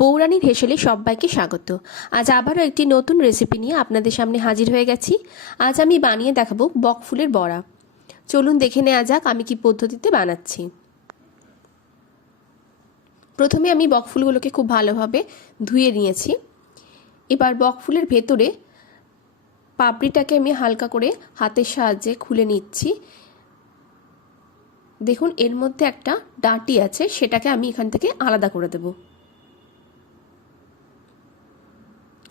বৌরানীর হেসেলে সবাইকে স্বাগত। আজ আবারও একটি নতুন রেসিপি নিয়ে আপনাদের সামনে হাজির হয়ে গেছি। আজ আমি বানিয়ে দেখাবো বকফুলের বড়া। চলুন দেখে নেওয়া যাক আমি কি পদ্ধতিতে বানাচ্ছি। প্রথমে আমি বকফুলগুলোকে খুব ভালোভাবে ধুয়ে নিয়েছি। এবার বকফুলের ভেতরে পাপড়িটাকে আমি হালকা করে হাতের সাহায্যে খুলে নিচ্ছি। দেখুন এর মধ্যে একটা ডাঁটি আছে, সেটাকে আমি এখান থেকে আলাদা করে দেব।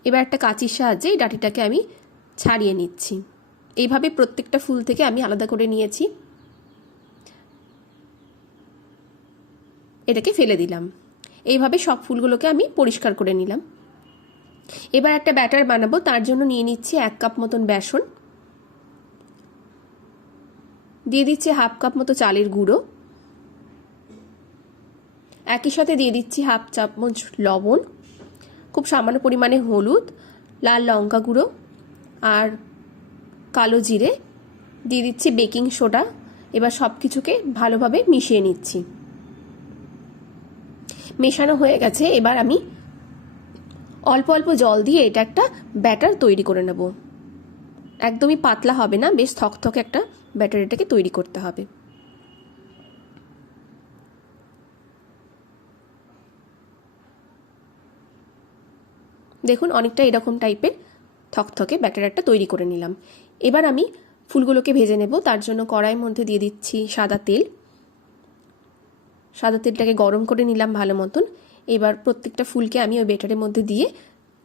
এবার একটা কাঁচির সাহায্যে এই ডাঁটিটাকে আমি ছাড়িয়ে নিচ্ছি। এইভাবে প্রত্যেকটা ফুল থেকে আমি আলাদা করে নিয়েছি। এটাকে ফেলে দিলাম। এইভাবে সব ফুলগুলোকে আমি পরিষ্কার করে নিলাম। এবার একটা ব্যাটার বানাবো, তার জন্য নিয়ে নিচ্ছি 1 কাপ মতন বেসন, দিয়ে দিচ্ছি 1/2 কাপ মতো চালের গুঁড়ো, একই সাথে দিয়ে দিচ্ছি 1/2 চামচ লবণ, খুব সামান্য পরিমাণে হলুদ, লাল লঙ্কা গুঁড়ো আর কালো জিরে, দিয়ে দিচ্ছি বেকিং সোডা। এবার সব কিছুকে ভালোভাবে মিশিয়ে নিচ্ছি। মেশানো হয়ে গেছে। এবার আমি অল্প অল্প জল দিয়ে এটা একটা ব্যাটার তৈরি করে নেব। একদমই পাতলা হবে না, বেশ থকথকে একটা ব্যাটার এটাকে তৈরি করতে হবে। দেখুন অনেকটা এরকম টাইপের থকথকে ব্যাটার একটা তৈরি করে নিলাম। এবার আমি ফুলগুলোকে ভেজে নেব। তার জন্য কড়াইয়ের মধ্যে দিয়ে দিচ্ছি সাদা তেল। সাদা তেলটাকে গরম করে নিলাম ভালো মতন। এবার প্রত্যেকটা ফুলকে আমি ওই ব্যাটারের মধ্যে দিয়ে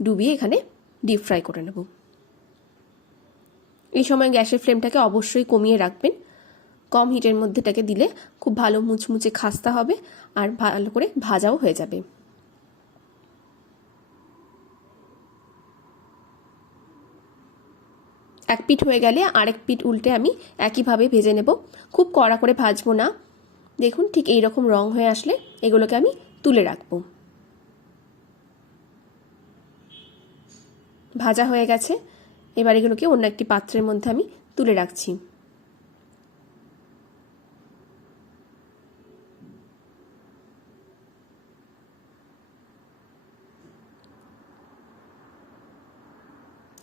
ডুবিয়ে এখানে ডিপ ফ্রাই করে নেব। এই সময় গ্যাসের ফ্লেমটাকে অবশ্যই কমিয়ে রাখবেন। কম হিটের মধ্যে এটাকে দিলে খুব ভালো মুচমুচে খাস্তা হবে আর ভালো করে ভাজাও হয়ে যাবে। এক পিঠ হয়ে গেলে আরেক পিঠ উল্টে আমি একইভাবে ভেজে নেব। খুব কড়া করে ভাজবো না। দেখুন ঠিক এই রকম রং হয়ে আসলে এগুলোকে আমি তুলে রাখবো। ভাজা হয়ে গেছে। এবার এগুলোকে অন্য একটি পাত্রের মধ্যে আমি তুলে রাখছি।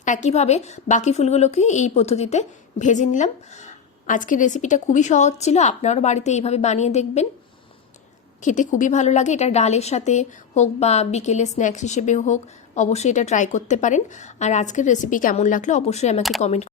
একইভাবে বাকি ফুলগুলোকে এই পদ্ধতিতে ভেজে নিলাম। আজকের রেসিপিটা খুবই সহজ ছিল, আপনারাও বাড়িতে এইভাবে বানিয়ে দেখবেন। খেতে খুবই ভালো লাগে। এটা ডালের সাথে হোক বা বিকেলে স্ন্যাক্স হিসেবেও হোক, অবশ্যই এটা ট্রাই করতে পারেন। আর আজকের রেসিপি কেমন লাগলো অবশ্যই আমাকে কমেন্ট